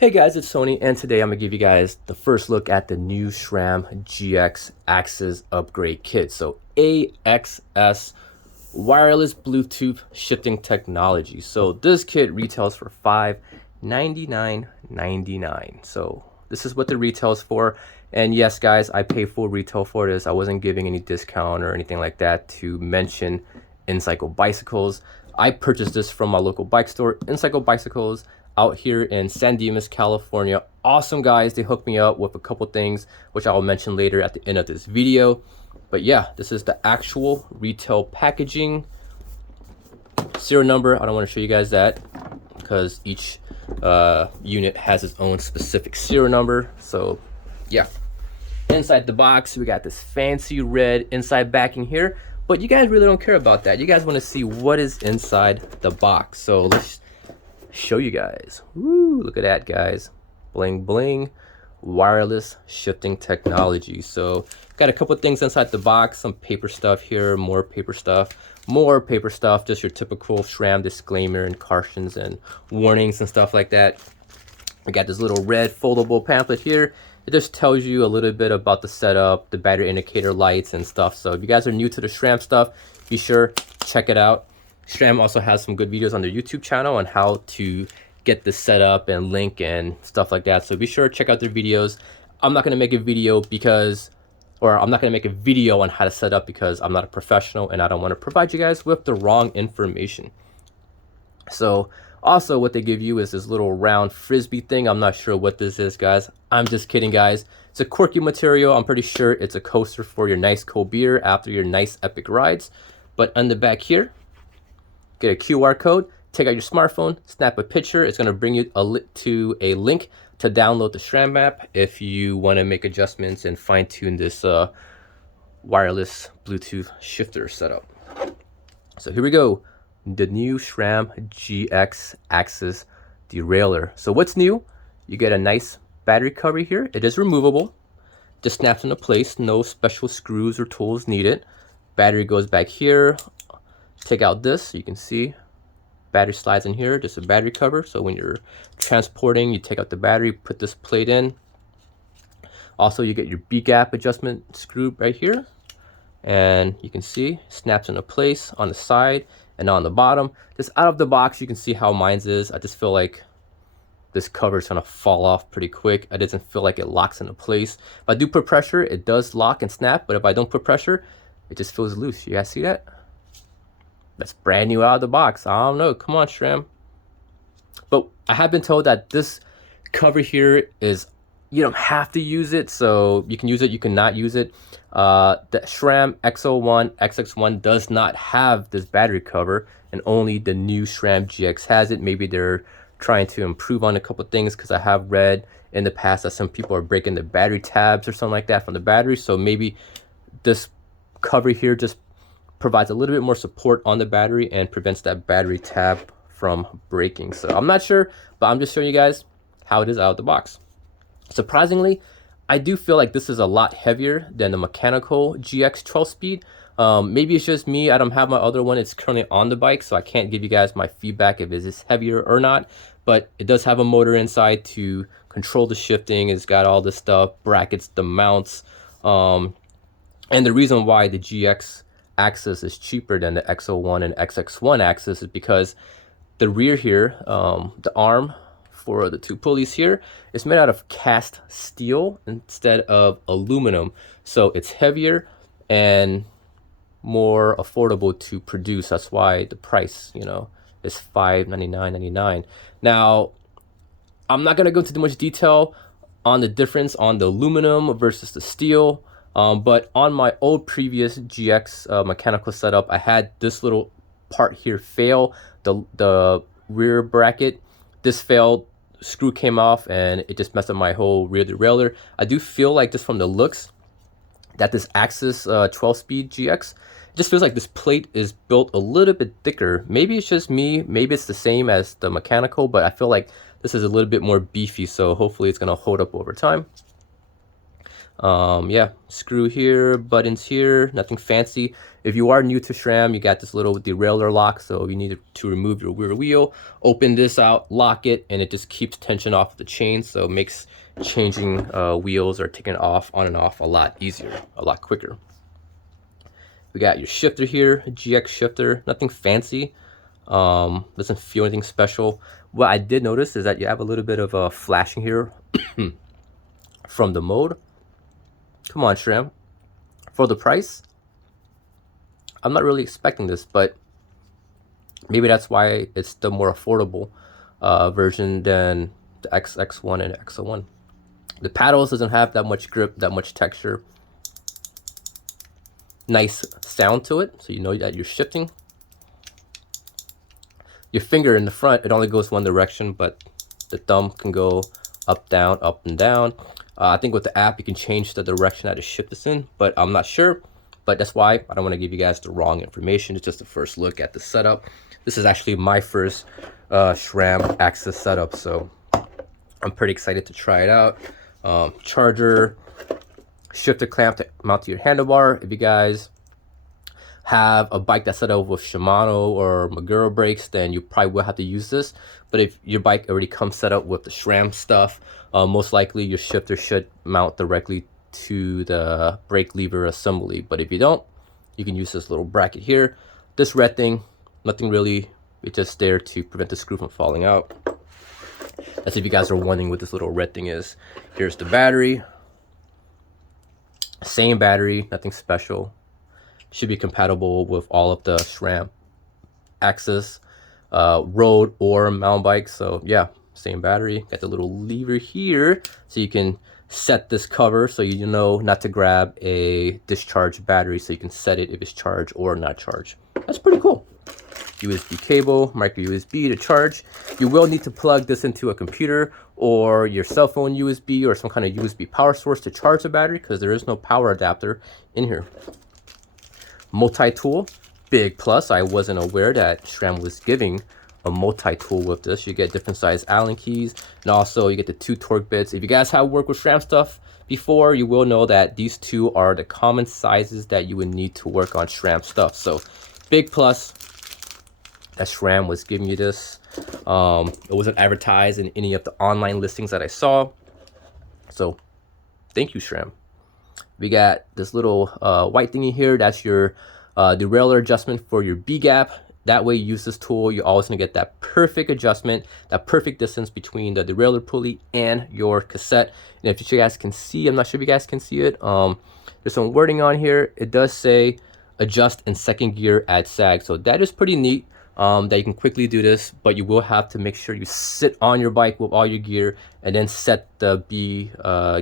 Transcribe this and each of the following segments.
Hey guys, it's Sony, and today I'm going to give you guys the first look at the new Sram GX AXS upgrade kit. So AXS wireless Bluetooth shifting technology. So this kit retails for $599.99. So this is what the retails for. And yes guys, I pay full retail for this. I wasn't giving any discount or anything like that to mention InCycle Bicycles. I purchased this from my local bike store, InCycle Bicycles, out here in San Dimas, California. Awesome guys, they hooked me up with a couple things which I'll mention later at the end of this video. But yeah, this is the actual retail packaging. Serial number, I don't want to show you guys that because each unit has its own specific serial number. So yeah, inside the box we got this fancy red inside backing here, but you guys really don't care about that. You guys want to see what is inside the box, so let's show you guys. Woo, look at that guys, bling bling, wireless shifting technology. So got a couple things inside the box, some paper stuff here, more paper stuff, just your typical SRAM disclaimer and cautions and warnings and stuff like that. We got this little red foldable pamphlet here. It just tells you a little bit about the setup, the battery indicator lights and stuff. So if you guys are new to the SRAM stuff, be sure check it out. SRAM also has some good videos on their YouTube channel on how to get this set up and link and stuff like that. So be sure to check out their videos. I'm not going to make a video on how to set up because I'm not a professional and I don't want to provide you guys with the wrong information. So also what they give you is this little round frisbee thing. I'm not sure what this is, guys. I'm just kidding, guys. It's a quirky material. I'm pretty sure it's a coaster for your nice cold beer after your nice epic rides. But on the back here, get a QR code, take out your smartphone, snap a picture. It's going to bring you to a link to download the SRAM app if you want to make adjustments and fine tune this wireless Bluetooth shifter setup. So here we go. The new Sram GX AXS derailleur. So what's new? You get a nice battery cover here. It is removable. Just snaps into place. No special screws or tools needed. Battery goes back here. Take out this so you can see battery slides in here. Just a battery cover, so when you're transporting, you take out the battery, put this plate in. Also you get your B gap adjustment screw right here, and you can see snaps into place on the side and on the bottom. Just out of the box you can see how mine's is. I just feel like this cover is gonna fall off pretty quick. It doesn't feel like it locks into place. If I do put pressure, it does lock and snap, but if I don't put pressure, it just feels loose. You guys see that? That's brand new out of the box. I don't know. Come on, SRAM. But I have been told that this cover here is, you don't have to use it. So you can use it, you can not use it. The SRAM X01, XX1 does not have this battery cover, and only the new SRAM GX has it. Maybe they're trying to improve on a couple things, because I have read in the past that some people are breaking the battery tabs or something like that from the battery. So maybe this cover here just provides a little bit more support on the battery and prevents that battery tab from breaking. So I'm not sure, but I'm just showing you guys how it is out of the box. Surprisingly, I do feel like this is a lot heavier than the mechanical GX 12-speed. Maybe it's just me. I don't have my other one. It's currently on the bike, so I can't give you guys my feedback if it is heavier or not. But it does have a motor inside to control the shifting. It's got all this stuff, brackets, the mounts. And the reason why the GX AXS is cheaper than the X01 and XX1 AXS is because the rear here, the arm for the two pulleys here, is made out of cast steel instead of aluminum. So it's heavier and more affordable to produce. That's why the price, you know, is $599.99. Now, I'm not gonna go into too much detail on the difference on the aluminum versus the steel. But on my old previous GX mechanical setup, I had this little part here fail, the rear bracket. This failed, screw came off, and it just messed up my whole rear derailleur. I do feel like, just from the looks, that this AXS 12-speed GX, it just feels like this plate is built a little bit thicker. Maybe it's just me, maybe it's the same as the mechanical, but I feel like this is a little bit more beefy, so hopefully it's gonna hold up over time. Yeah, screw here, buttons here, nothing fancy. If you are new to SRAM, you got this little derailleur lock, so you need to remove your rear wheel, open this out, lock it, and it just keeps tension off the chain, so it makes changing wheels or taking it off, on and off, a lot easier, a lot quicker. We got your shifter here, GX shifter, nothing fancy, doesn't feel anything special. What I did notice is that you have a little bit of flashing here from the mode. Come on, SRAM. For the price, I'm not really expecting this, but maybe that's why it's the more affordable version than the XX1 and XO1. The paddles doesn't have that much grip, that much texture. Nice sound to it, so you know that you're shifting. Your finger in the front, it only goes one direction, but the thumb can go up, and down. I think with the app, you can change the direction that it shift this in, but I'm not sure. But that's why I don't want to give you guys the wrong information. It's just the first look at the setup. This is actually my first SRAM AXS setup, so I'm pretty excited to try it out. Charger, shifter clamp to mount to your handlebar. If you guys have a bike that's set up with Shimano or Maguro brakes, then you probably will have to use this. But if your bike already comes set up with the SRAM stuff, most likely your shifter should mount directly to the brake lever assembly. But if you don't, you can use this little bracket here. This red thing, nothing really, it's just there to prevent the screw from falling out. That's if you guys are wondering what this little red thing is. Here's the battery. Same battery, nothing special. Should be compatible with all of the SRAM AXS road or mountain bikes. So yeah, same battery. Got the little lever here, so you can set this cover so you know not to grab a discharged battery, so you can set it if it's charged or not charged. That's pretty cool. USB cable, micro USB to charge. You will need to plug this into a computer or your cell phone USB or some kind of USB power source to charge the battery, because there is no power adapter in here. Multi-tool, big plus. I wasn't aware that SRAM was giving a multi-tool with this. You get different size Allen keys, and also you get the 2 torque bits. If you guys have worked with SRAM stuff before, you will know that these two are the common sizes that you would need to work on SRAM stuff. So big plus that SRAM was giving you this. It wasn't advertised in any of the online listings that I saw. So thank you, SRAM. We got this little white thingy here. That's your derailleur adjustment for your B-gap. That way you use this tool, you're always gonna get that perfect adjustment, that perfect distance between the derailleur pulley and your cassette. And if you guys can see, I'm not sure if you guys can see it, there's some wording on here. It does say adjust in second gear at sag. So that is pretty neat, that you can quickly do this, but you will have to make sure you sit on your bike with all your gear and then set the B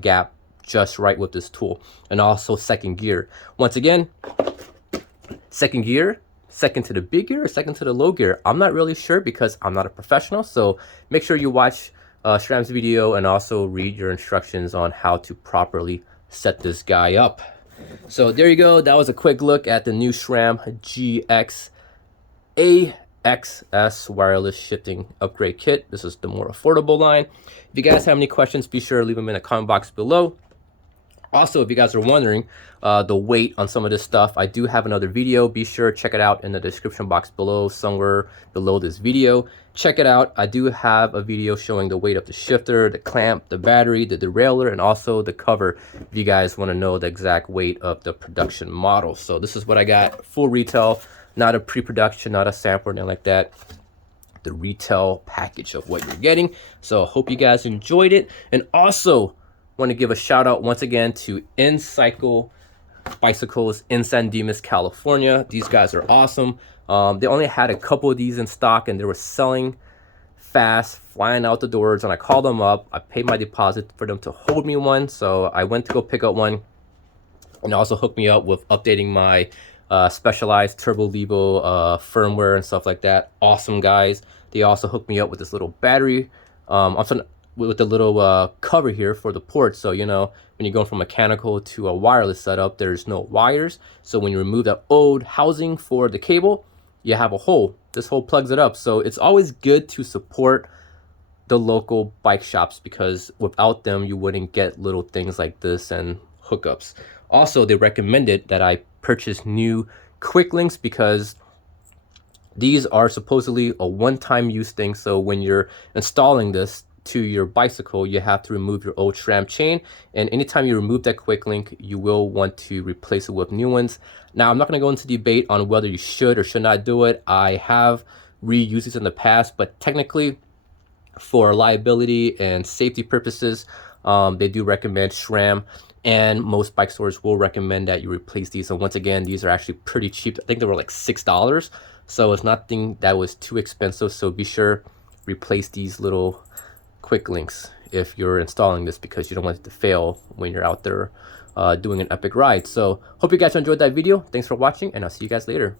gap just right with this tool. And also second gear. Once again, second gear, second to the big gear or second to the low gear. I'm not really sure because I'm not a professional. So make sure you watch SRAM's video and also read your instructions on how to properly set this guy up. So there you go. That was a quick look at the new SRAM GX AXS wireless shifting upgrade kit. This is the more affordable line. If you guys have any questions, be sure to leave them in the comment box below. Also, if you guys are wondering the weight on some of this stuff, I do have another video. Be sure to check it out in the description box below, somewhere below this video. Check it out. I do have a video showing the weight of the shifter, the clamp, the battery, the derailleur, and also the cover, if you guys want to know the exact weight of the production model. So this is what I got, full retail, not a pre-production, not a sample, or anything like that. The retail package of what you're getting. So hope you guys enjoyed it. And also, want to give a shout out once again to N-Cycle Bicycles in San Dimas, California. These guys are awesome. They only had a couple of these in stock and they were selling fast, flying out the doors. And I called them up. I paid my deposit for them to hold me one. So I went to go pick up one, and also hooked me up with updating my Specialized Turbo Levo firmware and stuff like that. Awesome guys. They also hooked me up with this little battery. With the little cover here for the port. So, you know, when you're going from mechanical to a wireless setup, there's no wires. So when you remove that old housing for the cable, you have a hole. This hole plugs it up. So it's always good to support the local bike shops, because without them, you wouldn't get little things like this and hookups. Also, they recommended that I purchase new quick links because these are supposedly a one-time use thing. So when you're installing this to your bicycle, you have to remove your old SRAM chain, and anytime you remove that quick link, you will want to replace it with new ones. Now, I'm not going to go into debate on whether you should or should not do it. I have reused these in the past, but technically for liability and safety purposes, they do recommend SRAM, and most bike stores will recommend that you replace these. And once again, these are actually pretty cheap. I think they were like $6, so it's nothing that was too expensive. So be sure replace these little quick links if you're installing this, because you don't want it to fail when you're out there doing an epic ride. So hope you guys enjoyed that video. Thanks for watching, and I'll see you guys later.